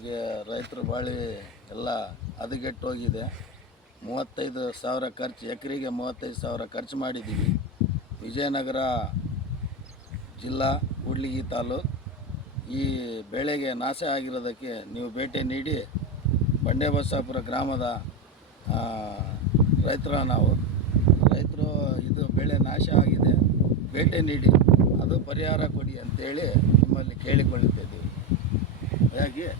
ನಮಗೆ ರೈತರು ಬಾಳಿ ಎಲ್ಲ ಹದಗೆಟ್ಟು ಹೋಗಿದೆ. 35,000 ಖರ್ಚು, ಎಕರೆಗೆ 35,000 ಖರ್ಚು ಮಾಡಿದ್ದೀವಿ. ವಿಜಯನಗರ ಜಿಲ್ಲಾ ಕೂಡ್ಲಿಗಿ ತಾಲೂಕು. ಈ ಬೆಳೆಗೆ ನಾಶ ಆಗಿರೋದಕ್ಕೆ ನೀವು ಭೇಟಿ ನೀಡಿ ಬಂಡೆಬಸಾಪುರ ಗ್ರಾಮದ ರೈತರು ಇದು ಬೆಳೆ ನಾಶ ಆಗಿದೆ, ಭೇಟಿ ನೀಡಿ ಅದು ಪರಿಹಾರ ಕೊಡಿ ಅಂತೇಳಿ ನಿಮ್ಮಲ್ಲಿ ಕೇಳಿಕೊಳ್ಳುತ್ತಿದ್ದೀವಿ. ಹಾಗೆ